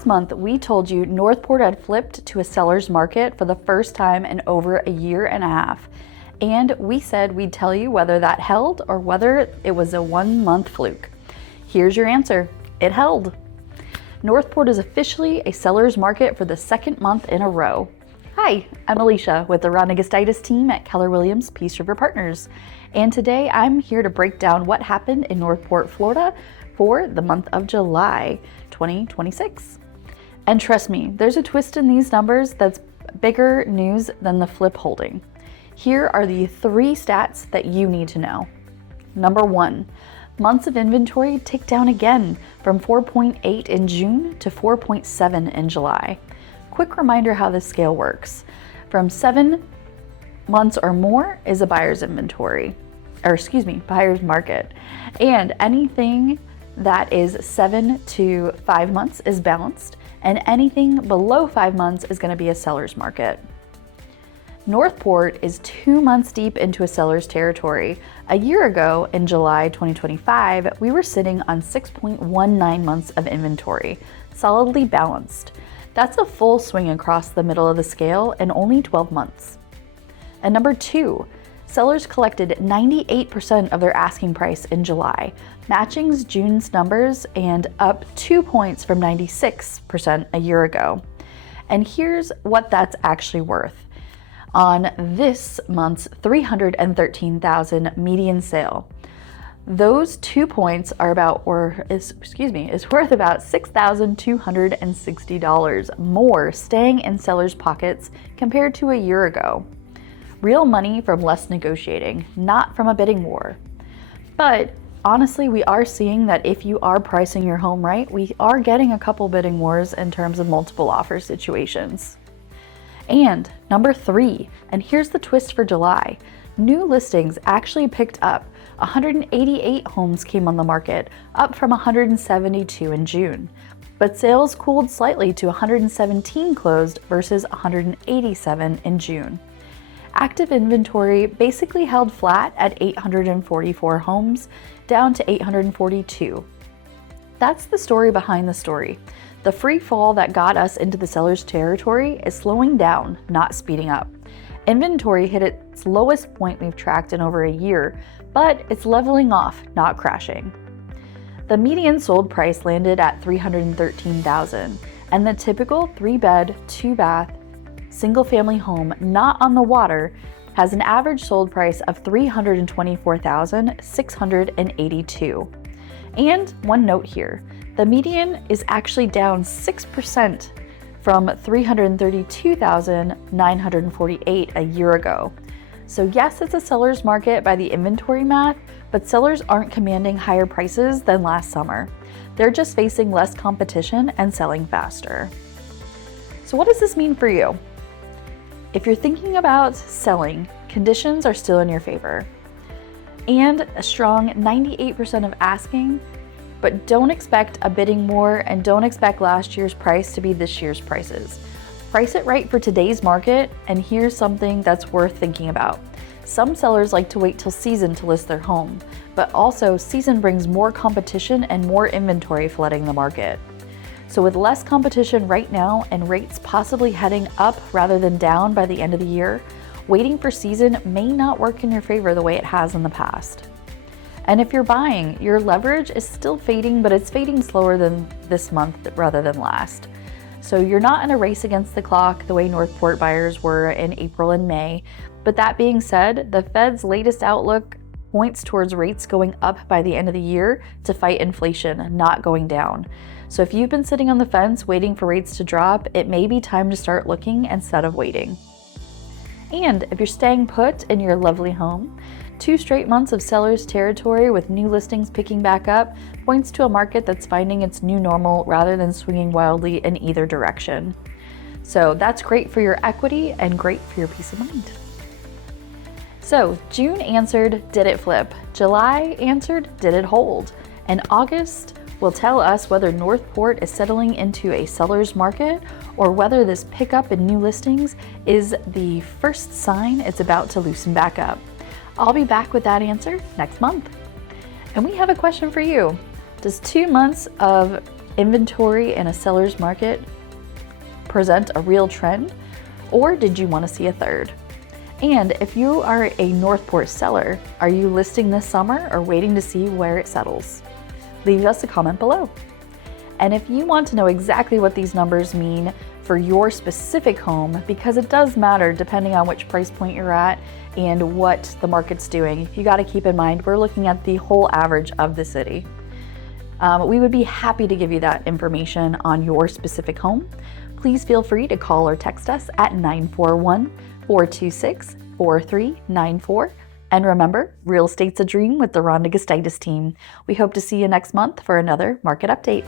Last month, we told you Northport had flipped to a seller's market for the first time in over a year and a half. And we said we'd tell you whether that held or whether it was a 1-month fluke. Here's your answer. It held. Northport is officially a seller's market for the second month in a row. Hi, I'm Alicia with the Ronagastitis team at Keller Williams Peace River Partners. And today I'm here to break down what happened in Northport, Florida for the month of July 2026. And trust me, there's a twist in these numbers that's bigger news than the flip holding. Here are the 3 stats that you need to know. Number 1, months of inventory ticked down again from 4.8 in June to 4.7 in July. Quick reminder how this scale works. From 7 months or more is a buyer's inventory, buyer's market. And anything that is 7 to 5 months is balanced, and anything below 5 months is going to be a seller's market. Northport is 2 months deep into a seller's territory. A year ago, in July 2025, we were sitting on 6.19 months of inventory, solidly balanced. That's a full swing across the middle of the scale in only 12 months. And number 2, sellers collected 98% of their asking price in July, matching June's numbers and up 2 points from 96% a year ago. And here's what that's actually worth. On this month's $313,000 median sale, those 2 points are is worth about $6,260 more staying in sellers' pockets compared to a year ago. Real money from less negotiating, not from a bidding war. But honestly, we are seeing that if you are pricing your home right, we are getting a couple bidding wars in terms of multiple offer situations. And number 3, and here's the twist for July, new listings actually picked up. 188 homes came on the market, up from 172 in June. But sales cooled slightly to 117 closed versus 187 in June. Active inventory basically held flat at 844 homes, down to 842. That's the story behind the story. The free fall that got us into the seller's territory is slowing down, not speeding up. Inventory hit its lowest point we've tracked in over a year, but it's leveling off, not crashing. The median sold price landed at $313,000, and the typical 3-bed, 2-bath, single-family home not on the water has an average sold price of $324,682. And one note here, the median is actually down 6% from $332,948 a year ago. So yes, it's a seller's market by the inventory math, but sellers aren't commanding higher prices than last summer. They're just facing less competition and selling faster. So what does this mean for you? If you're thinking about selling, conditions are still in your favor. And a strong 98% of asking, but don't expect a bidding war and don't expect last year's price to be this year's prices. Price it right for today's market, and here's something that's worth thinking about. Some sellers like to wait till season to list their home, but also season brings more competition and more inventory flooding the market. So with less competition right now and rates possibly heading up rather than down by the end of the year, waiting for season may not work in your favor the way it has in the past. And if you're buying, your leverage is still fading, but it's fading slower than this month rather than last. So you're not in a race against the clock the way Northport buyers were in April and May. But that being said, the Fed's latest outlook points towards rates going up by the end of the year to fight inflation, not going down. So if you've been sitting on the fence waiting for rates to drop, it may be time to start looking instead of waiting. And if you're staying put in your lovely home, 2 straight months of seller's territory with new listings picking back up points to a market that's finding its new normal rather than swinging wildly in either direction. So that's great for your equity and great for your peace of mind. So June answered, did it flip? July answered, did it hold? And August will tell us whether Northport is settling into a seller's market or whether this pickup in new listings is the first sign it's about to loosen back up. I'll be back with that answer next month. And we have a question for you. Does 2 months of inventory in a seller's market present a real trend, or did you want to see a third? And if you are a Northport seller, are you listing this summer or waiting to see where it settles? Leave us a comment below. And if you want to know exactly what these numbers mean for your specific home, because it does matter depending on which price point you're at and what the market's doing, you got to keep in mind we're looking at the whole average of the city. We would be happy to give you that information on your specific home. Please feel free to call or text us at 941-426-4394. And remember, real estate's a dream with the Rhonda Gustitis team. We hope to see you next month for another market update.